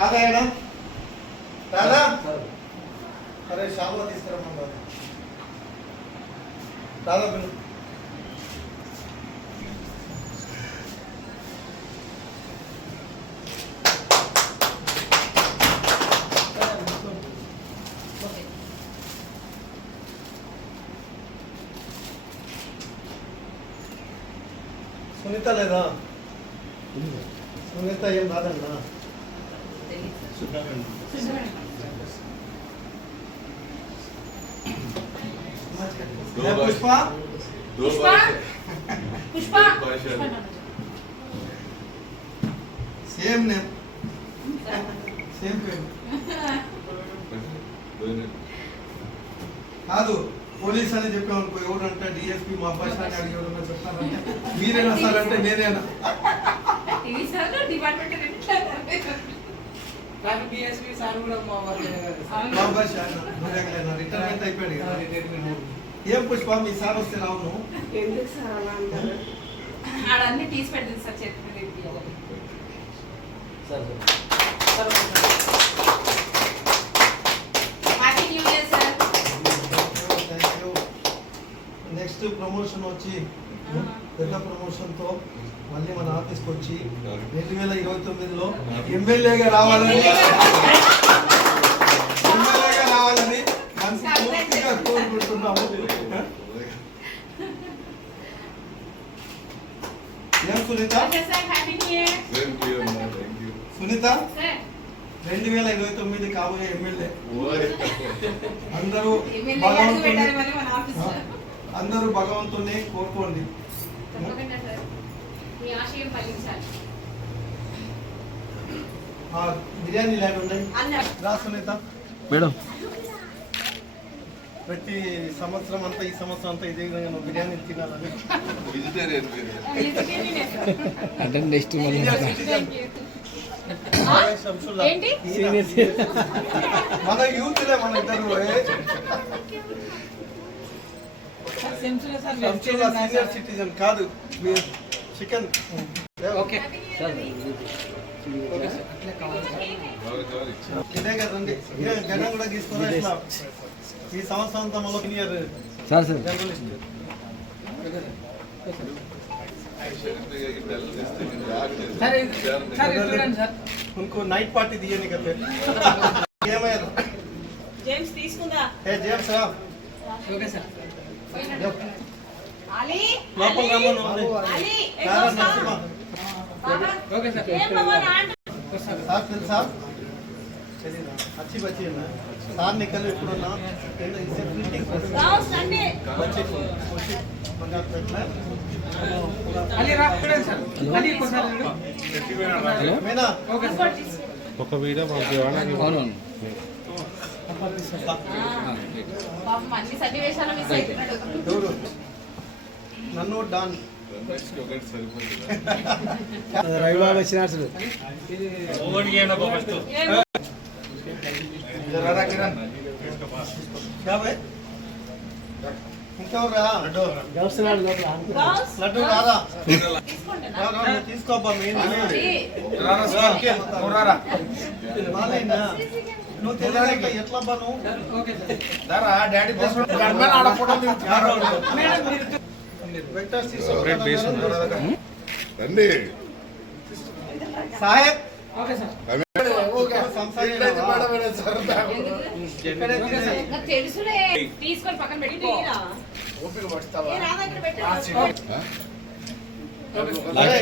రాదా రాదా అరే షాపులో తీసుకురమ్మా రాదా పిల్లలు సునీత లేదా సునీత ఏం రాదన్నా Pushpa Pushpa same name same పేరు కాదు పోలీస్ అని చెప్పామనుకో ఎవరంటే డిఎస్పీ మా అబ్బాయి సార్ అడిగి ఎవరన్నా చెప్తారంటే మీరేనా సార్ అంటే నేనేనా రిటైర్మెంట్ అయిపోయాడు కదా. ఏం పుష్ప మీ సార్ వస్తే రావును అన్నీ తీసి పెట్టింది సార్ చేతి నెక్స్ట్ ప్రమోషన్ వచ్చి పెద్ద ప్రమోషన్ తో మళ్ళీ మన ఆఫీస్కి వచ్చి 2029లో ఎమ్మెల్యేగా రావాలని మనస్ఫూర్తిగా కోరుకుంటున్నాము. ఏం సునీత సునీత 2029 కాబోయే ఎమ్మెల్యే అందరూ భగవంతుని కోరుకోండి. బిర్యానీ ల్యాండ్ ఉన్నాయి రా సునీత మేడం. ప్రతి సంవత్సరం అంతా ఈ సంవత్సరం అంతా ఇదే విధంగా నువ్వు బిర్యానీ తినాలని అంటే నెక్స్ట్ మన యూత్ మన ఇద్దరు సీనియర్ సిటిజన్ కాదు మీరు చికెన్ ఇదే కదండి జనం కూడా తీసుకోరా ఇట్లా ఈ సంవత్సరం అంతా మళ్ళీ సీనియర్ జర్నలిస్ట్ उनको नाइट पार्टी दिए नहीं करते जेम्स తీసుకుందా ఏ జేమ్స్ రా ఓకే సార్ ఆలి లోపల రమ్మను ఆలి ఓకే సార్ ఏం బాబా రాండి సార్ తెలుసా చలినా अच्छी बच्ची है ना सार निकल इప్పుడున్నా इसे प्रिंटिंग రావు సండే बच्चे कोशिश मंगा పెట్టలా అలి రా చూడండి సార్ అలి ఒకసారి మేనా ఓకే ఒక వీడియో పంపివాను. అవునవును బాబు మంచి సన్నివేశాలు మిస్ అయిపోయాడు చూడు నన్ను డాన్ రవిబాబు వచ్చినాడు. రారా కిరణ్ ఇంకెవరా లడ్డు లడ్డు రారా తీసుకోబ్బా నువ్వు తెలియక ఎట్లా నువ్వు సాహెబ్ తెలుసులే తీసుకొని పక్కన పెట్టి అరే